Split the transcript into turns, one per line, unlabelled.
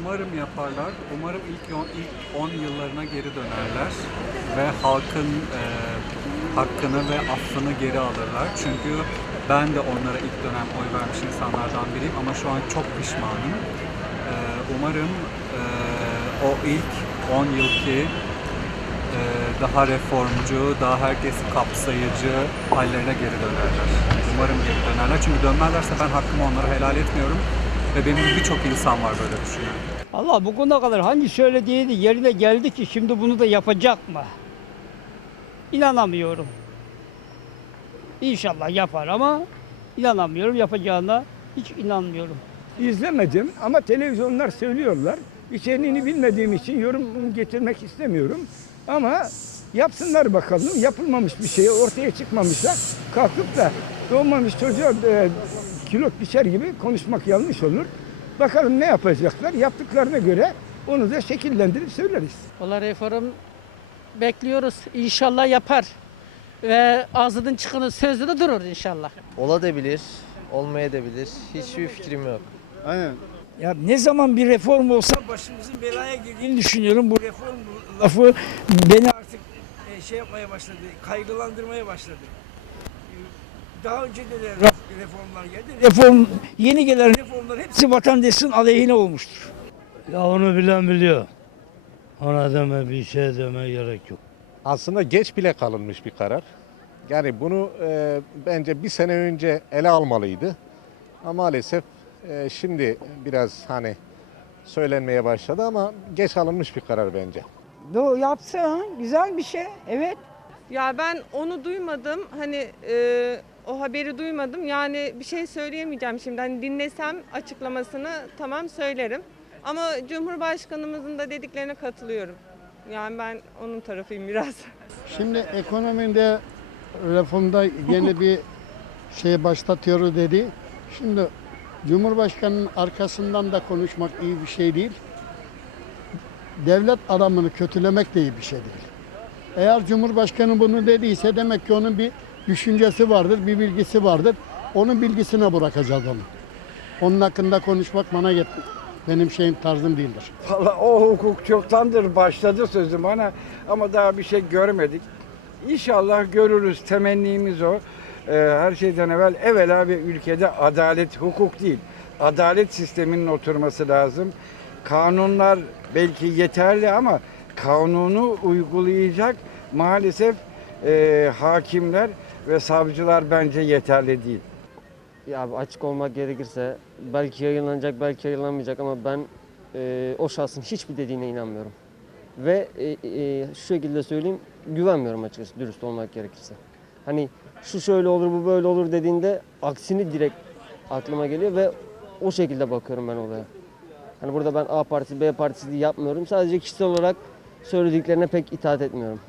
umarım yaparlar. Umarım ilk on, ilk 10 yıllarına geri dönerler ve halkın e, hakkını ve affını geri alırlar. Çünkü ben de onlara ilk dönem oy vermiş insanlardan biriyim ama şu an çok pişmanım. E, umarım e, o ilk 10 yılki e, daha reformcu, daha herkesi kapsayıcı hallerine geri dönerler. Umarım geri dönerler. Çünkü dönmezlerse ben hakkımı onlara helal etmiyorum. Ve benim birçok insan var böyle düşünen.
Allah bu konuda kadar hangi söylediğiydi yerine geldi ki şimdi bunu da yapacak mı? İnanamıyorum. İnşallah yapar ama inanamıyorum yapacağına hiç inanmıyorum.
İzlemedim ama televizyonlar söylüyorlar. İçeriğini bilmediğim için yorum getirmek istemiyorum. Ama yapsınlar bakalım. Yapılmamış bir şey ortaya çıkmamışsa kalkıp da doğmamış çocuğa e, kilot biçer gibi konuşmak yanlış olur. Bakalım ne yapacaklar. Yaptıklarına göre onu da şekillendirip söyleriz.
Valla reform bekliyoruz. İnşallah yapar. Ve ağzının çıkını sözde de durur inşallah.
Olabilir, olmayabilir. Hiçbir fikrim yok.
Ya ne zaman bir reform olsa başımızın belaya girdiğini düşünüyorum. Bu reform lafı beni artık e, şey yapmaya başladı, kaygılandırmaya başladı. Daha önce de, de reformlar geldi. Reform, yeni gelen reformlar hepsi vatandaşın aleyhine olmuştur.
Ya onu bilen biliyor. Ona deme bir şey deme gerek yok.
aslında geç bile kalınmış bir karar. Yani bunu e, bence bir sene önce ele almalıydı. Ama maalesef e, şimdi biraz hani söylenmeye başladı ama geç alınmış bir karar bence.
Do yapsın. Güzel bir şey. Evet.
Ya ben onu duymadım. Hani e, o haberi duymadım. Yani bir şey söyleyemeyeceğim şimdi. Hani dinlesem açıklamasını tamam söylerim. Ama Cumhurbaşkanımızın da dediklerine katılıyorum. Yani ben onun tarafıyım biraz.
Şimdi ekonomide reformda yeni bir şey başlatıyoruz dedi. Şimdi Cumhurbaşkanının arkasından da konuşmak iyi bir şey değil. Devlet adamını kötülemek de iyi bir şey değil. Eğer Cumhurbaşkanı bunu dediyse demek ki onun bir düşüncesi vardır, bir bilgisi vardır. Onun bilgisine bırakacağız onu. Onun hakkında konuşmak bana yet benim şeyim tarzım değildir.
Valla o hukuk çoktandır başladı sözüm bana ama daha bir şey görmedik. İnşallah görürüz temennimiz o. Ee, her şeyden evvel evvela bir ülkede adalet, hukuk değil. Adalet sisteminin oturması lazım. Kanunlar belki yeterli ama kanunu uygulayacak maalesef e, hakimler ve savcılar bence yeterli değil.
Ya açık olmak gerekirse belki yayınlanacak belki yayınlanmayacak ama ben e, o şahsın hiçbir dediğine inanmıyorum. Ve e, e, şu şekilde söyleyeyim güvenmiyorum açıkçası dürüst olmak gerekirse. Hani şu şöyle olur bu böyle olur dediğinde aksini direkt aklıma geliyor ve o şekilde bakıyorum ben olaya. Hani burada ben A partisi B partisi diye yapmıyorum. Sadece kişisel olarak söylediklerine pek itaat etmiyorum.